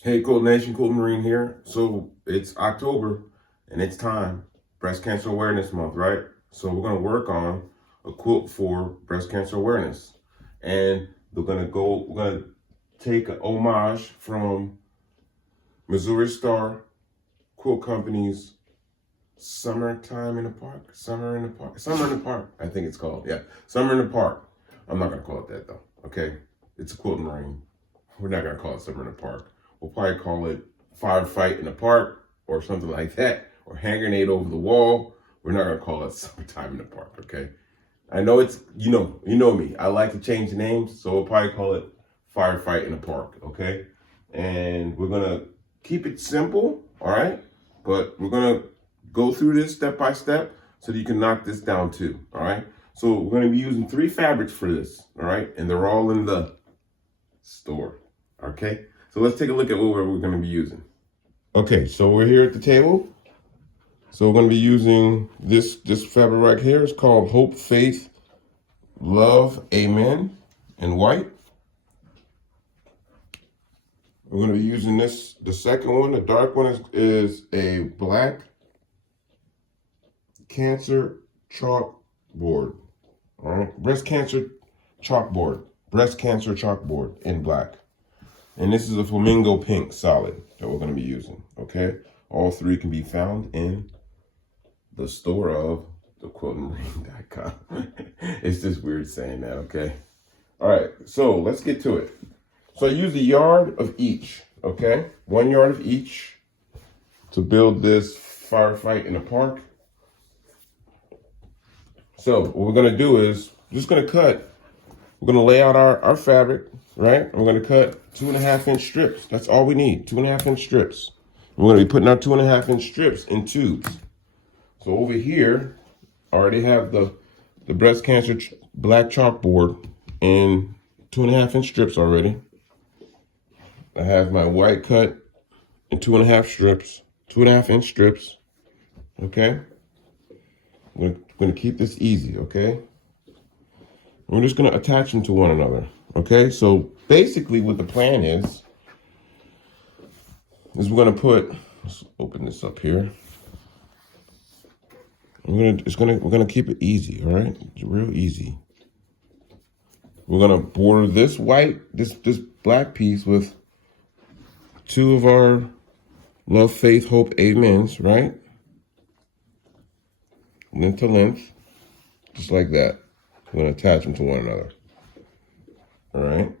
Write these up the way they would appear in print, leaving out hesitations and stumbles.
Hey, Quilt Nation, Quilt Marine here. So it's October and it's time, Breast Cancer Awareness Month, right? So we're gonna work on a quilt for breast cancer awareness. And we're gonna take an homage from Missouri Star Quilt Company's Summertime in the Park, Summer in the Park, I think it's called. Yeah, Summer in the Park. I'm not gonna call it that though, okay? It's a Quilt Marine. We're not gonna call it Summer in the Park. We'll probably call it Firefight in the Park or something like that, or Hand Grenade over the Wall. We're not gonna call it Summertime in the Park, okay? I know it's, you know me. I like to change the names, so we'll probably call it Firefight in the Park, okay? And we're gonna keep it simple, all right? But we're gonna go through this step by step so that you can knock this down too, all right? So we're gonna be using 3 fabrics for this, all right? And they're all in the store, okay? So let's take a look at what we're gonna be using. Okay, so we're here at the table. So we're gonna be using this fabric right here. It's called Hope, Faith, Love, Amen in white. We're gonna be using this, the second one, the dark one is a black cancer chalkboard. All right, breast cancer chalkboard in black. And this is a flamingo pink solid that we're going to be using, okay? All 3 can be found in the store of thequiltingmarine.com. It's just weird saying that, okay? All right, so let's get to it. So I use a yard of each, okay? 1 yard of each to build this Firefight in the Park. So what we're going to do is just going to cut. We're going to lay out our fabric, right? We're going to cut 2.5-inch strips. That's all we need, 2.5-inch strips. We're going to be putting our 2.5-inch strips in tubes. So over here, I already have the breast cancer black chalkboard in 2.5-inch strips already. I have my white cut in 2.5-inch strips. Okay. We're going to keep this easy, okay? We're just going to attach them to one another, okay? So basically what the plan is we're going to put, let's open this up here. We're going to keep it easy, all right? It's real easy. We're going to border this white, this black piece with 2 of our love, faith, hope, amens, right? Length to length, just like that. We're going to attach them to one another. All right.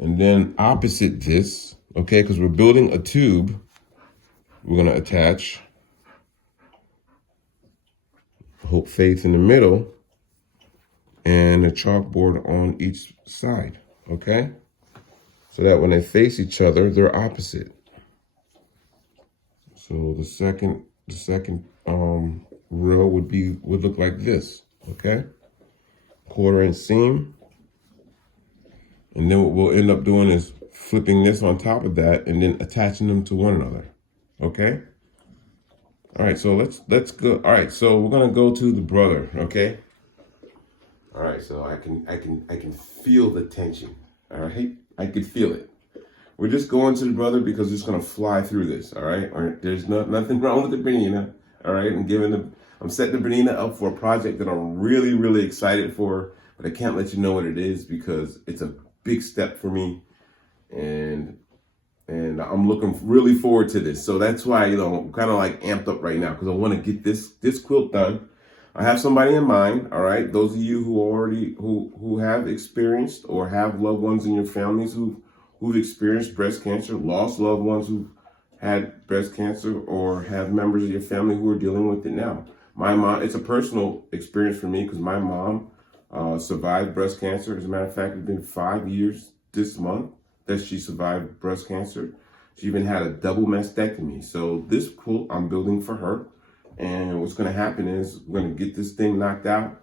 And then opposite this, okay, because we're building a tube, we're going to attach hope, faith in the middle and a chalkboard on each side, okay? So that when they face each other, they're opposite. So the second row would look like this, okay? 1/4-inch seam. And then what we'll end up doing is flipping this on top of that and then attaching them to one another, okay? All right, so let's go. All right, so we're gonna go to the brother, okay? All right, so I can feel the tension. All right, I can feel it. We're just going to the brother because it's gonna fly through this. All right, there's nothing wrong with the Bernina. All right, I'm setting the Bernina up for a project that I'm really excited for, but I can't let you know what it is because it's a big step for me, and I'm looking really forward to this. So that's why, I'm kind of like amped up right now because I want to get this quilt done. I have somebody in mind, all right? Those of you who have experienced or have loved ones in your families who've experienced breast cancer, lost loved ones who've had breast cancer, or have members of your family who are dealing with it now. My mom, it's a personal experience for me because my mom survived breast cancer. As a matter of fact, it's been 5 years this month that she survived breast cancer. She even had a double mastectomy. So this quilt I'm building for her. And what's going to happen is we're going to get this thing knocked out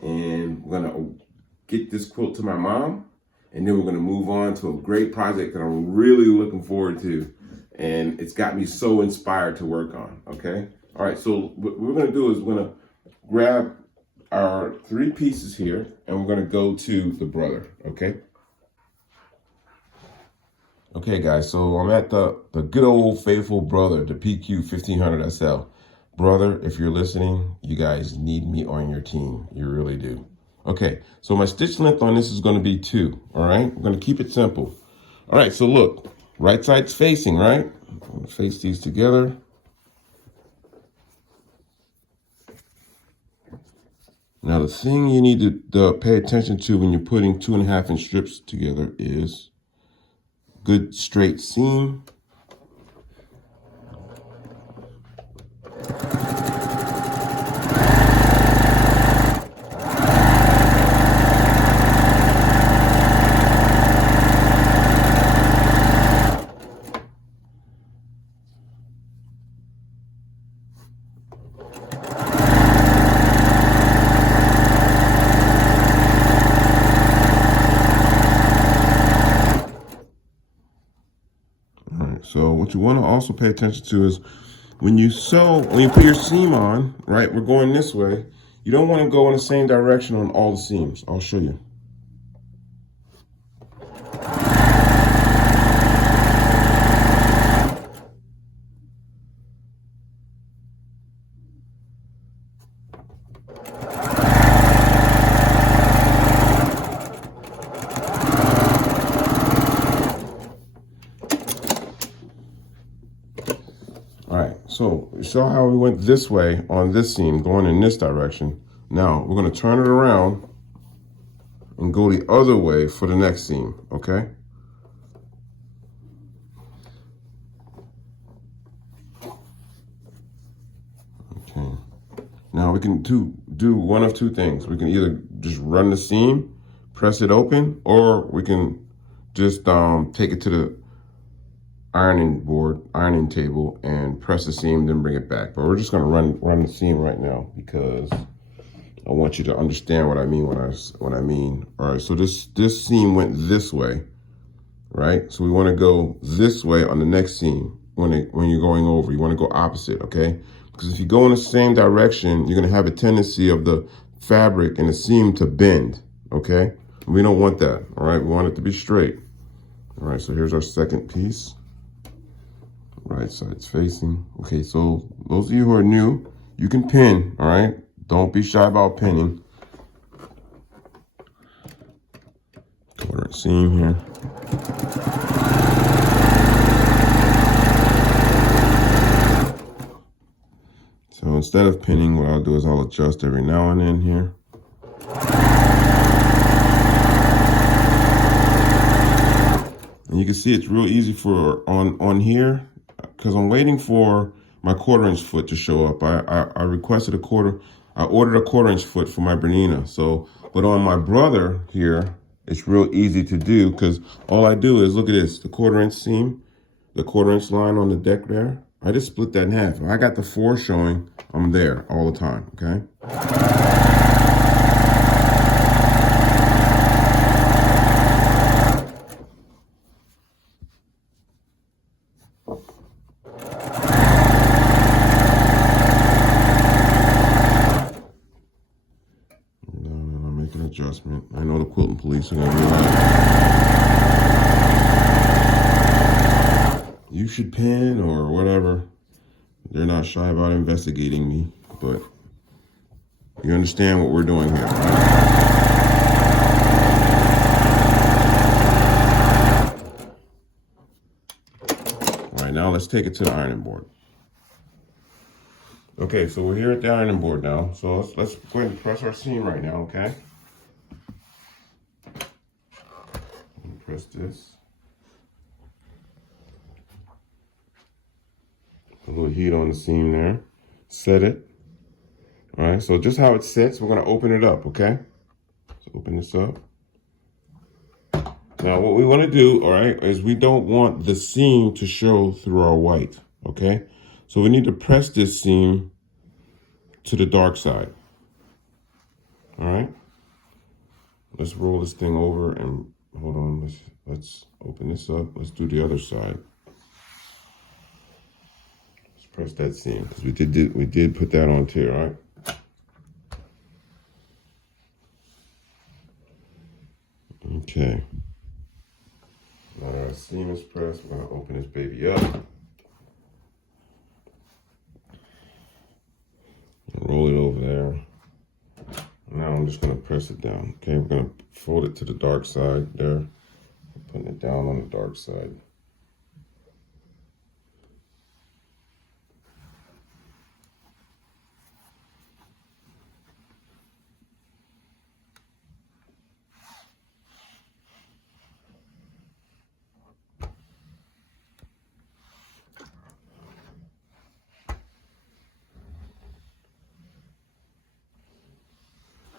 and we're going to get this quilt to my mom. And then we're going to move on to a great project that I'm really looking forward to. And it's got me so inspired to work on. Okay. All right. So what we're going to do is we're going to grab our 3 pieces here and we're going to go to the brother. Okay. Okay, guys, so I'm at the good old faithful brother, the PQ 1500 SL. Brother, if you're listening, you guys need me on your team. You really do. Okay, so my stitch length on this is going to be 2, all right? We're going to keep it simple. All right, so look, right side's facing, right? I'm going to face these together. Now, the thing you need to pay attention to when you're putting 2.5-inch strips together is good straight seam. All right, so what you want to also pay attention to is when you put your seam on, right, we're going this way, you don't want to go in the same direction on all the seams. I'll show you. All right, so you saw how we went this way on this seam, going in this direction. Now, we're going to turn it around and go the other way for the next seam, okay? Okay. Now, we can do one of two things. We can either just run the seam, press it open, or we can just take it to the ironing table, and press the seam, then bring it back. But we're just going to run the seam right now because I want you to understand what I mean when I mean. All right, so this seam went this way, right? So we want to go this way on the next seam when you're going over. You want to go opposite, okay? Because if you go in the same direction, you're going to have a tendency of the fabric and the seam to bend, okay? We don't want that, all right? We want it to be straight. All right, so here's our second piece. Right side's facing. Okay, so those of you who are new, you can pin, all right? Don't be shy about pinning. Quarter seam here. So instead of pinning, what I'll do is I'll adjust every now and then here. And you can see it's real easy for on here, because I'm waiting for my 1/4-inch foot to show up. I requested I ordered a 1/4-inch foot for my Bernina. So, but on my brother here, it's real easy to do because all I do is look at this, the 1/4-inch seam, the 1/4-inch line on the deck there. I just split that in half. If I got the 4 showing, I'm there all the time, okay? Adjustment. I know the quilting police are gonna be like, you should pin or whatever. They're not shy about investigating me, but you understand what we're doing here. All right, now let's take it to the ironing board. Okay, so we're here at the ironing board now. So let's go ahead and press our seam right now, okay? Press this. A little heat on the seam there. Set it. All right, so just how it sits, we're gonna open it up, okay? So open this up. Now what we wanna do, all right, is we don't want the seam to show through our white, okay? So we need to press this seam to the dark side. All right? Let's roll this thing over and hold on, let's open this up. Let's do the other side. Let's press that seam because we did put that on too, all right? Okay. Now that our seam is pressed, we're gonna open this baby up. And roll it over there. Now I'm just gonna press it down. Okay, we're gonna fold it to the dark side there. Putting it down on the dark side.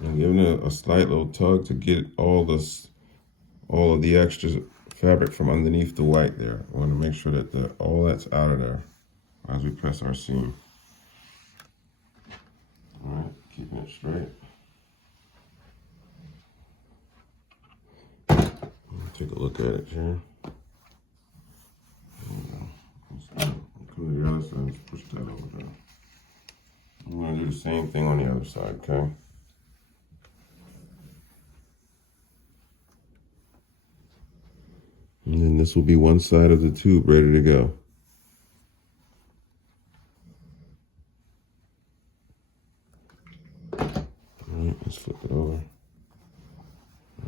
And giving it a slight little tug to get all of the extra fabric from underneath the white there. I want to make sure that all that's out of there as we press our seam. All right, keeping it straight. Take a look at it here. Come to the other side, let's push that over there. I'm going to do the same thing on the other side, okay? And then this will be one side of the tube ready to go. All right, let's flip it over.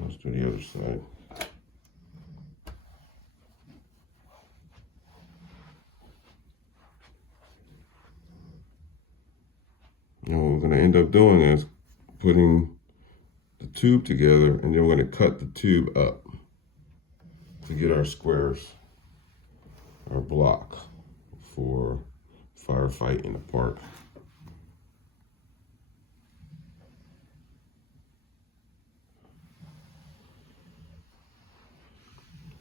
Let's do the other side. And what we're going to end up doing is putting the tube together, and then we're going to cut the tube up to get our squares, our block for Firefight in the park.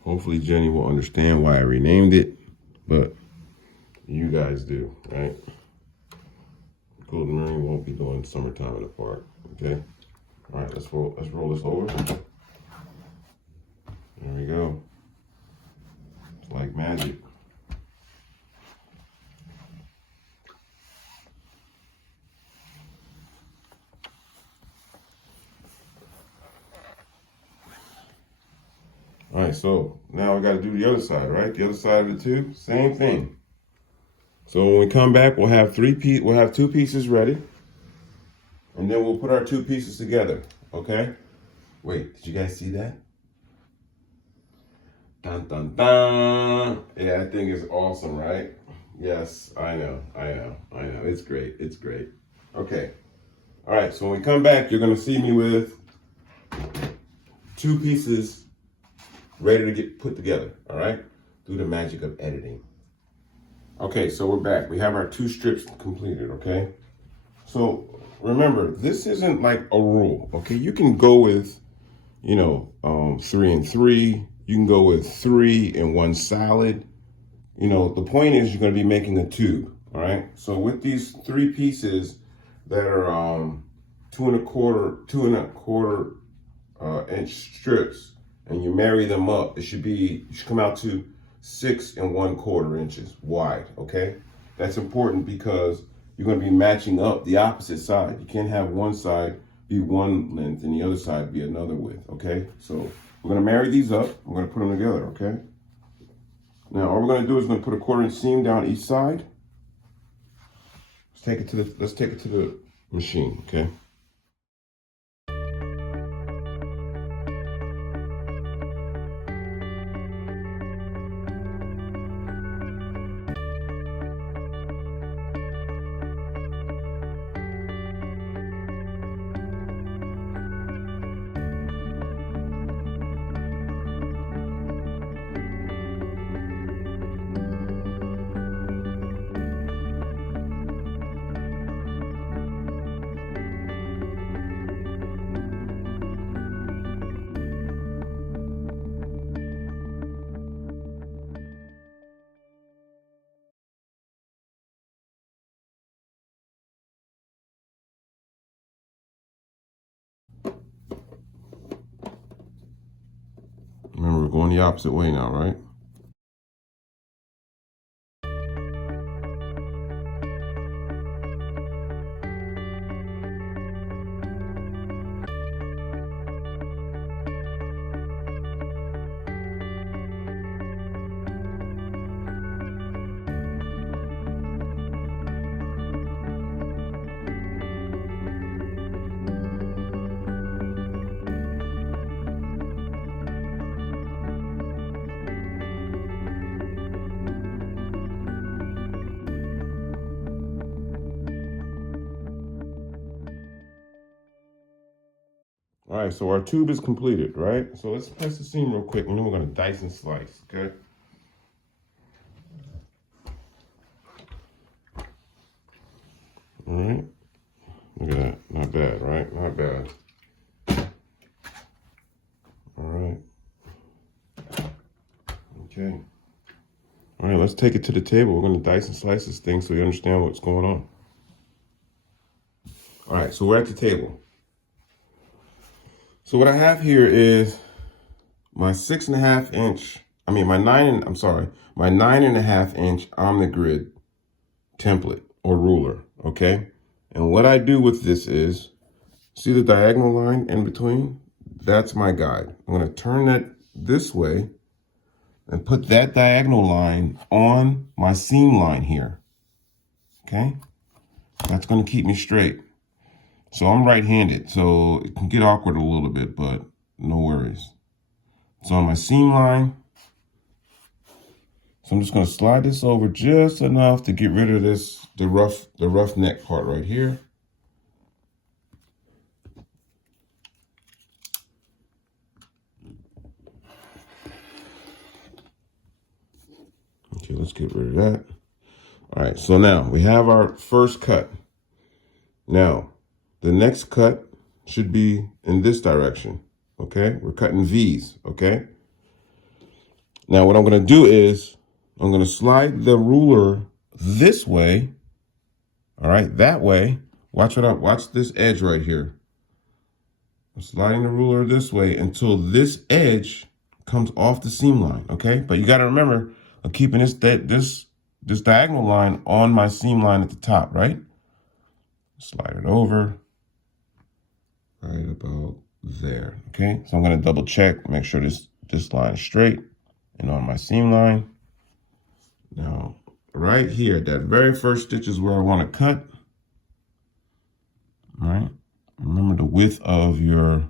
Hopefully Jenny will understand why I renamed it, but you guys do, right? Quilting Marine won't be doing summertime in the park, okay? All right, let's roll this over. There we go. It's like magic. All right, so now we got to do the other side, right? The other side of the tube, same thing. So when we come back, we'll have two pieces ready, and then we'll put our two pieces together. Okay? Wait, did you guys see that? Dun dun dun! Yeah, that thing is awesome, right? Yes, I know. It's great. It's great. Okay. All right. So when we come back, you're gonna see me with two pieces ready to get put together. All right. Through the magic of editing. Okay, so we're back. We have our two strips completed, okay? So remember, this isn't like a rule, okay? You can go with, 3 and 3. You can go with 3 and 1 solid. The point is you're going to be making a tube, all right? So with these 3 pieces that are 2 1/4 inch strips, and you marry them up, it should come out to 6 1/4 inches wide, okay? That's important because you're going to be matching up the opposite side. You can't have one side be one length and the other side be another width, okay? So we're going to marry these up. We're going to put them together, okay? Now, all we're going to do is we're going to put a 1/4 inch seam down each side. Let's take it to the machine, okay? Remember, we're going the opposite way now, right? All right, so our tube is completed, right? So let's press the seam real quick, and then we're gonna dice and slice, okay? All right, look at that, not bad, right? Not bad. All right, okay. All right, let's take it to the table. We're gonna dice and slice this thing so you understand what's going on. All right, so we're at the table. So what I have here is my 6.5 inch, my 9.5 inch Omnigrid template or ruler, okay? And what I do with this is, see the diagonal line in between? That's my guide. I'm gonna turn that this way and put that diagonal line on my seam line here, okay? That's gonna keep me straight. So I'm right-handed, so it can get awkward a little bit, but no worries. So on my seam line, so I'm just gonna slide this over just enough to get rid of this, the rough neck part right here. Okay, let's get rid of that. All right, so now we have our first cut. Now, the next cut should be in this direction, okay? We're cutting V's, okay? Now, what I'm gonna do is I'm gonna slide the ruler this way, all right, that way. Watch this edge right here. I'm sliding the ruler this way until this edge comes off the seam line, okay? But you gotta remember, I'm keeping this diagonal line on my seam line at the top, right? Slide it over right about there, okay? So I'm gonna double check, make sure this line is straight and on my seam line. Now, right here, that very first stitch is where I wanna cut, all right? Remember the width of your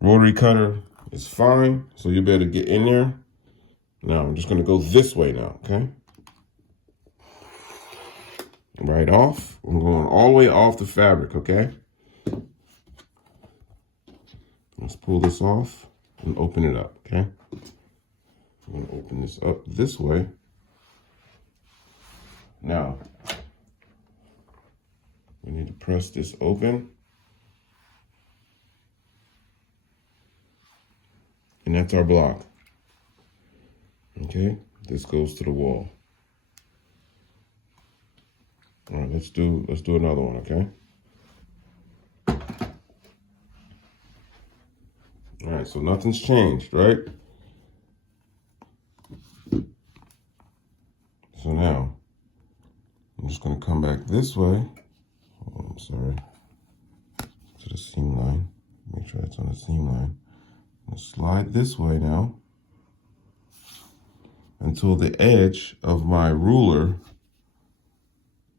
rotary cutter is fine, so you'll be able to get in there. Now, I'm just gonna go this way now, okay? Right off, I'm going all the way off the fabric, okay? Let's pull this off and open it up, okay? I'm gonna open this up this way. Now, we need to press this open. And that's our block. Okay, this goes to the wall. All right, let's do another one, okay? All right, so nothing's changed, right? So now, I'm just gonna come back this way. Oh, I'm sorry. To the seam line. Make sure it's on the seam line. I'm gonna slide this way now until the edge of my ruler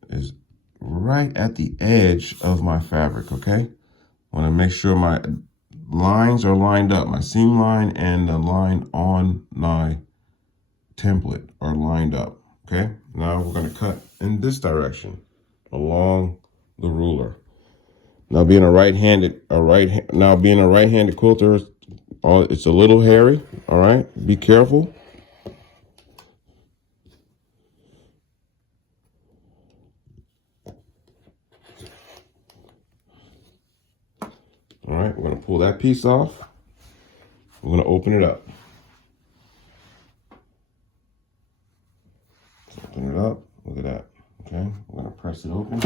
is right at the edge of my fabric, okay? I wanna make sure my lines are lined up. My seam line and the line on my template are lined up, okay? Now we're gonna cut in this direction along the ruler. Now being a right-handed quilter, it's a little hairy, all right? Be careful. All right, we're gonna pull that piece off. We're gonna open it up. Open it up, look at that, okay? We're gonna press it open.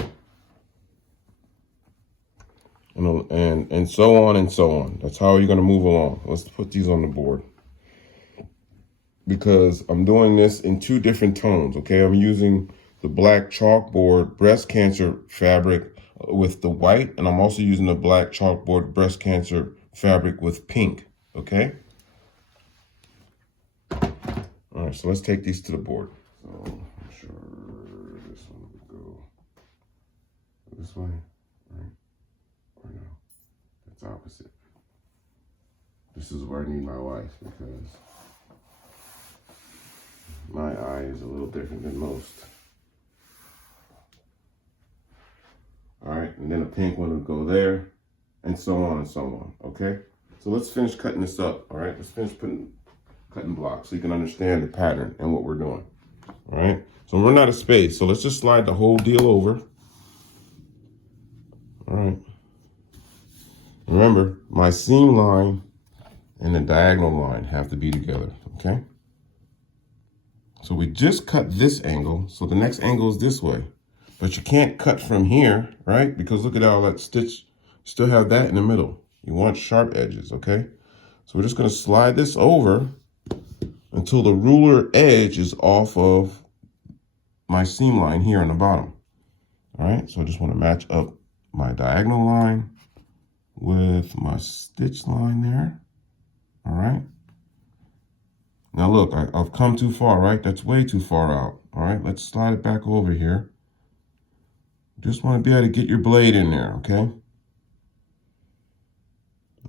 And so on and so on. That's how you're gonna move along. Let's put these on the board. Because I'm doing this in 2 different tones, okay? I'm using the black chalkboard breast cancer fabric with the white, and I'm also using the black chalkboard breast cancer fabric with pink, okay? All right, so let's take these to the board. So I'm sure this one would go this way, right? Or no, that's opposite. This is where I need my wife because my eye is a little different than most. All right, and then a pink one would go there, and so on and so on, okay? So let's finish cutting this up, all right? Let's finish cutting blocks so you can understand the pattern and what we're doing, all right? So we're out of space, so let's just slide the whole deal over, all right? Remember, my seam line and the diagonal line have to be together, okay? So we just cut this angle, so the next angle is this way. But you can't cut from here, right? Because look at all that stitch, still have that in the middle. You want sharp edges, okay? So we're just gonna slide this over until the ruler edge is off of my seam line here on the bottom. All right, so I just wanna match up my diagonal line with my stitch line there, all right? Now look, I've come too far, right? That's way too far out. All right, let's slide it back over here. Just want to be able to get your blade in there, okay?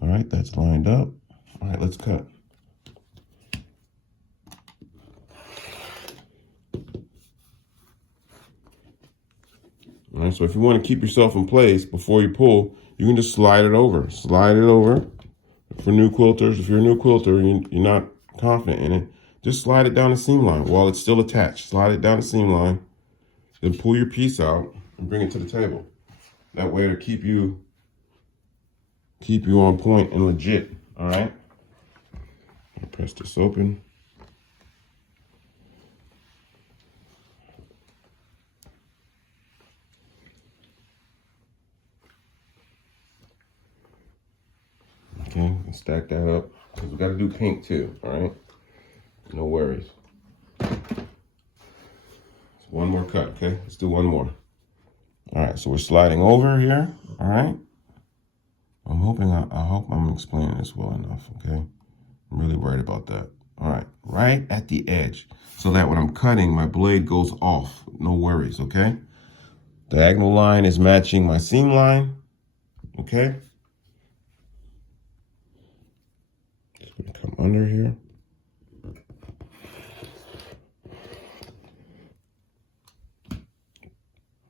All right, that's lined up. All right, let's cut. All right, so if you want to keep yourself in place before you pull, you can just slide it over. Slide it over. For new quilters, if you're a new quilter and you're not confident in it, just slide it down the seam line while it's still attached. Slide it down the seam line, then pull your piece out and bring it to the table. That way it'll keep you on point and legit, all right? I'll press this open. Okay, stack that up because we got to do pink too, all right? No worries. One more cut, okay? Let's do one more. All right, so we're sliding over here, all right? I'm hoping, I hope I'm explaining this well enough, okay? I'm really worried about that. All right, right at the edge, so that when I'm cutting, my blade goes off. No worries, okay? Diagonal line is matching my seam line, okay? Just gonna come under here.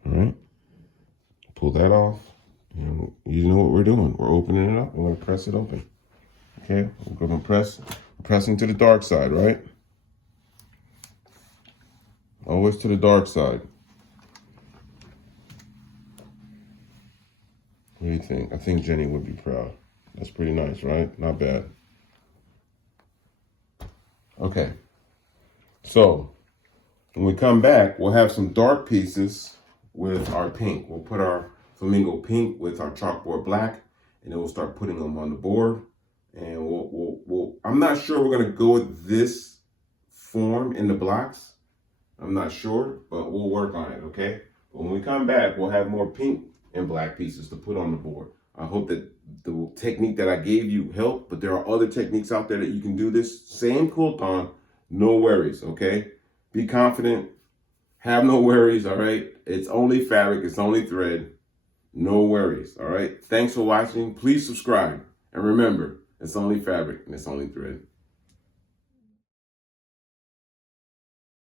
All right, pull that off. You know what we're doing. We're opening it up. We're gonna press it open. Okay, we're gonna pressing to the dark side, right? Always to the dark side. What do you think? I think Jenny would be proud. That's pretty nice, right? Not bad. Okay, so when we come back, we'll have some dark pieces with our pink. We'll put our flamingo pink with our chalkboard black, and then we'll start putting them on the board. And we'll I'm not sure we're gonna go with this form in the blocks. I'm not sure, but we'll work on it, okay? But when we come back, we'll have more pink and black pieces to put on the board. I hope that the technique that I gave you helped, but there are other techniques out there that you can do this same quilt on, no worries, okay? Be confident, have no worries, all right? It's only fabric, it's only thread, no worries, all right? Thanks for watching. Please subscribe. And remember, it's only fabric and it's only thread.